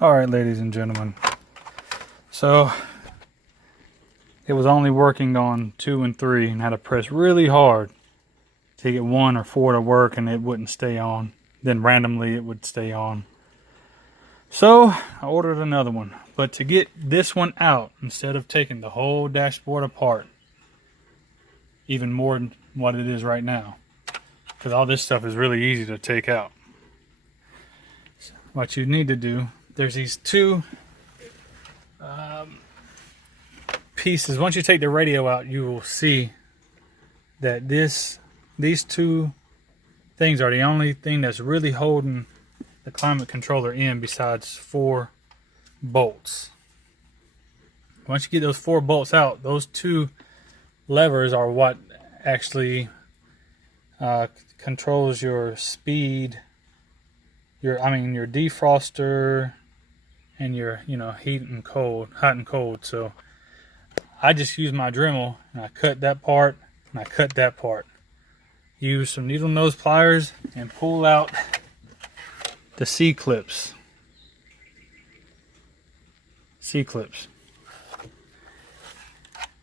Alright, ladies and gentlemen, so it was only working on 2 and 3 and had to press really hard to get 1 or 4 to work, and it wouldn't stay on. Then randomly it would stay on. So I ordered another one, but to get this one out, instead of taking the whole dashboard apart, even more than what it is right now, because all this stuff is really easy to take out. So what you need to do, there's these two pieces. Once you take the radio out, you will see that these two things are the only thing that's really holding the climate controller in, besides 4 bolts. Once you get those 4 bolts out, those 2 levers are what actually controls your speed, your defroster, and your heat and cold, hot and cold. So I just use my Dremel and I cut that part and I cut that part. Use some needle nose pliers and pull out the C-clips.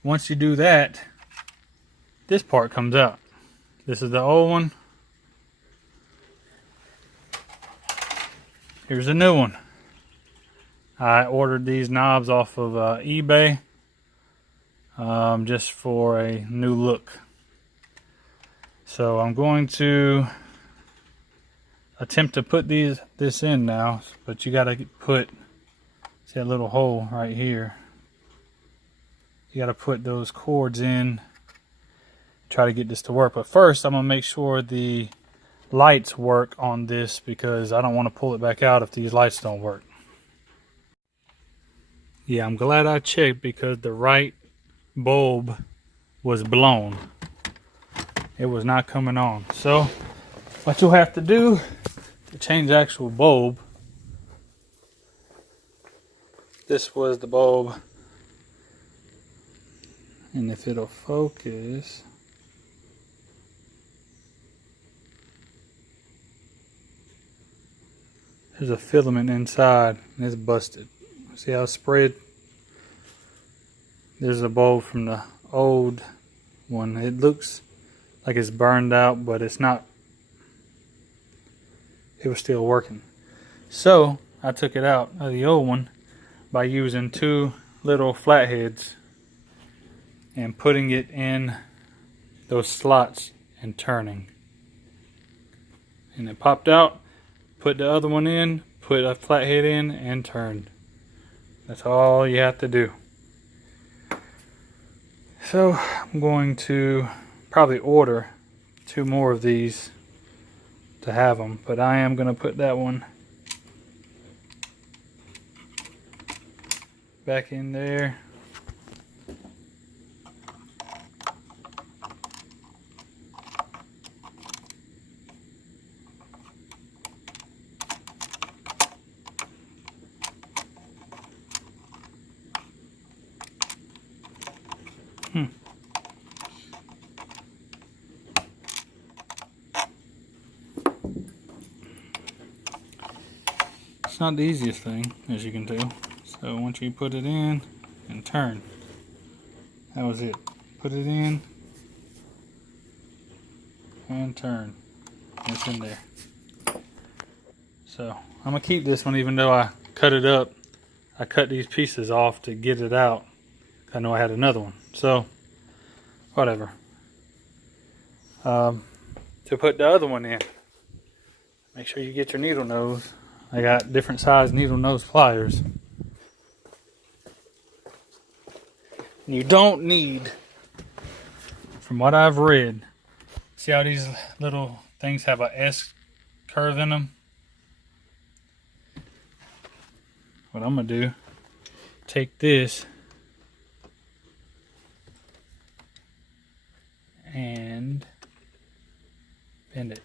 Once you do that, this part comes out. This is the old one. Here's a new one. I ordered these knobs off of eBay just for a new look. So I'm going to attempt to put this in now, but you got to put, see that little hole right here. You got to put those cords in, try to get this to work. But first I'm going to make sure the lights work on this, because I don't want to pull it back out if these lights don't work. Yeah, I'm glad I checked, because the right bulb was blown. It was not coming on. So what you'll have to do to change the actual bulb, this was the bulb, and if it'll focus, there's a filament inside and it's busted. See how it's sprayed? There's a bulb from the old one. It looks like it's burned out, but it's not. It was still working. So I took it out of the old one by using 2 little flatheads and putting it in those slots and turning. And it popped out. Put the other one in, put a flathead in, and turned. That's all you have to do. So I'm going to probably order 2 more of these to have them, but I am going to put that one back in there. It's not the easiest thing, as you can tell. So once you put it in and turn, that was it. Put it in and turn. It's in there. So I'm gonna keep this one, even though I cut it up. I cut these pieces off to get it out. I know I had another one. So whatever. To put the other one in, make sure you get your needle nose. I got different size needle nose pliers. And you don't need, from what I've read, see how these little things have a S curve in them? What I'm gonna do, take this and bend it.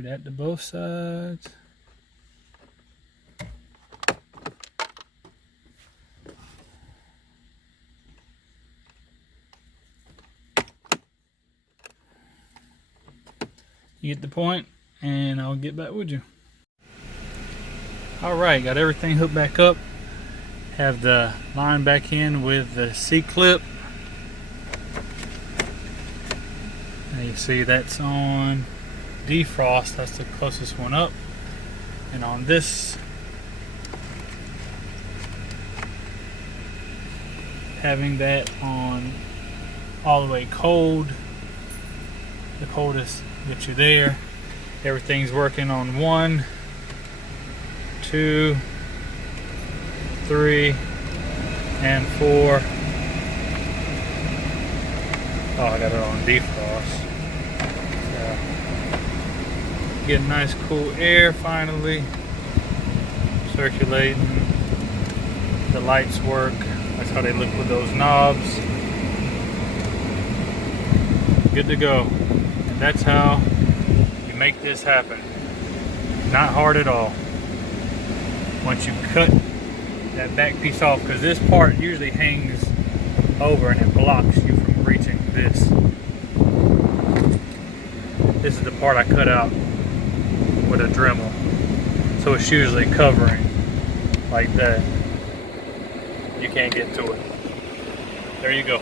Do that to both sides. You get the point, and I'll get back with you. Alright, got everything hooked back up. Have the line back in with the C-clip. Now you see that's on defrost, that's the closest one up. And on this, having that on all the way cold, the coldest get you there. Everything's working on 1, 2, 3, and 4. Oh, I got it on defrost. Getting nice cool air finally. Circulating. The lights work. That's how they look with those knobs. Good to go. And that's how you make this happen. Not hard at all. Once you cut that back piece off, because this part usually hangs over and it blocks you from reaching this. This is the part I cut out with a dremel. So it's usually covering like that. You can't get to it. There you go.